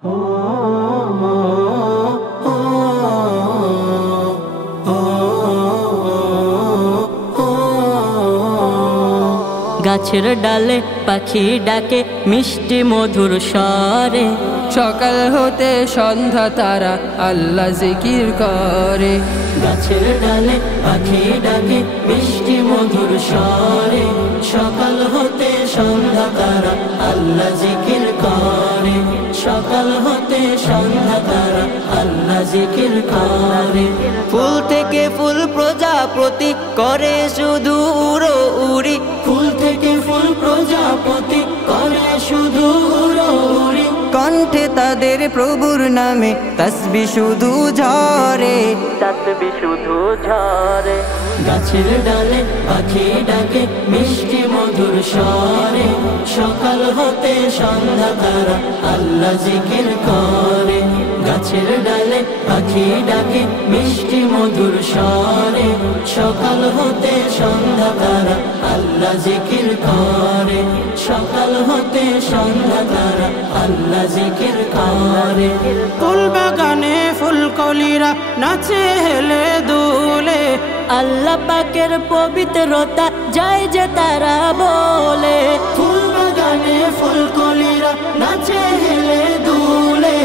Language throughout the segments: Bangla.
গাছের ডালে পাখি ডাকে মিষ্টি মধুর স্বরে, সকাল হতে সন্ধ্যা তারা আল্লাহ জিকির করে। গাছের ডালে পাখি ডাকে মিষ্টি মধুর স্বরে, সকাল হতে সন্ধ্যা তারা আল্লাহ জিকির করে। সকাল হতে সন্ধ্যা তারা আল্লাহ জিকির করে। ফুল থেকে ফুল প্রজাপতি করে শুধু উড়ো উড়ি, ফুল থেকে ফুল প্রজাপতি করে শুধু উড়ো উড়ি। কণ্ঠে তাদের প্রভুর নামে তাসবিহ শুধু ঝরে, তাসবিহ শুধু ঝরে। গাছের ডালে পাখি ডাকে মিষ্টি মধুর স্বরে, সকাল হতে সন্ধ্যা তারা আল্লাহ জিকির করে। গাছের ডালে পাখি ডাকে মিষ্টি মধুর স্বরে, সকাল হতে সন্ধ্যা তারা আল্লাহ জিকির করে। সকাল হতে সন্ধ্যা তারা আল্লাহ জিকির করে। ফুল বাগানে ফুলকলিরা নাচে হেলে দুলে, আল্লাহ পাকের পবিত্রতা যায় যে তারা বলে। ফুল বাগানে ফুলকলিরা নাচে হেলে দুলে,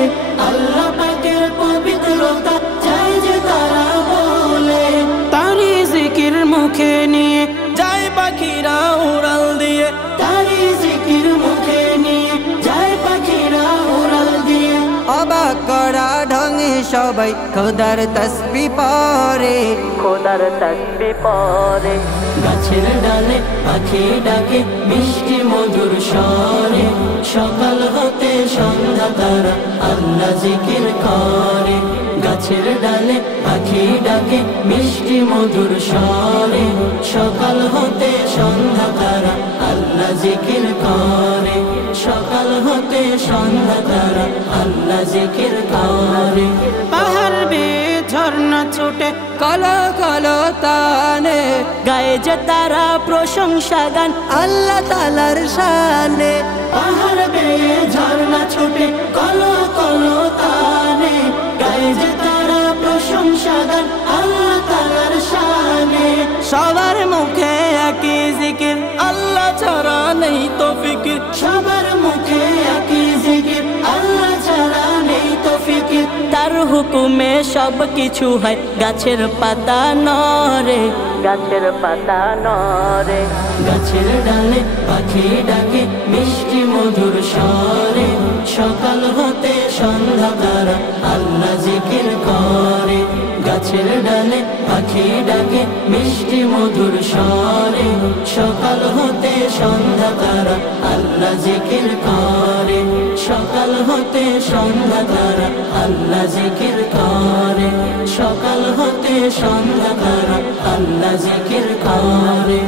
আল্লাহ পাকের পবিত্রতা যায় যে তারা বলে। তারি জিকির মুখে নিয়ে যায় পাখিরা উড়াল দিয়ে, তারি জিকির মুখে নিয়ে যায় পাখিরা উড়াল দিয়ে। অবাক করা ঢঙে সবাই খোদার তাসবিহ পড়ে, খোদার তাসবিহ পড়ে। গাছের ডালে পাখি ডাকে মিষ্টি মধুর স্বরে, সকাল হতে সন্ধ্যা তারা আল্লাহ জিকির করে। গাছের ডালে পাখি ডাকে মিষ্টি মধুর স্বরে, সকাল হতে সন্ধ্যা তারা আল্লাহ জিকির করে। সকাল হতে সন্ধ্যা তারা আল্লাহ জিকির করে। পাহাড় বেয়ে ঝর্ণা ছোটে কালো কালো তানে, গায়ে যে তারা প্রশংসা গান আল্লাহ তাআলার শানে। পাহাড় বেয়ে ঝর্ণা ছোটে কলো কলো তানে, গায়ে যে তারা প্রশংসা গান আল্লাহ তাআলার শানে। সবার মুখে একই জিকির, আল্লাহ ছাড়া নেই তো ফিকির। সবার মুখে একই জিকির, আল্লাহ ছাড়া নেই তো ফিকির। তার হুকুমে সব কিছু হয়, গাছের পাতা নড়ে, গাছের পাতা নড়ে। গাছের ডালে পাখি ডাকে মিষ্টি মধুর স্বরে, সকাল হতে সন্ধ্যা তারা আল্লাহ জিকির করে। গাছের ডালে পাখি ডাকে মিষ্টি মধুর স্বরে, সকাল হতে সন্ধ্যা তারা আল্লাহ জিকির করে। সকাল হতে সন্ধ্যা তারা আল্লাহ জিকির করে। সকাল হতে সন্ধ্যা তারা আল্লাহ জিকির করে।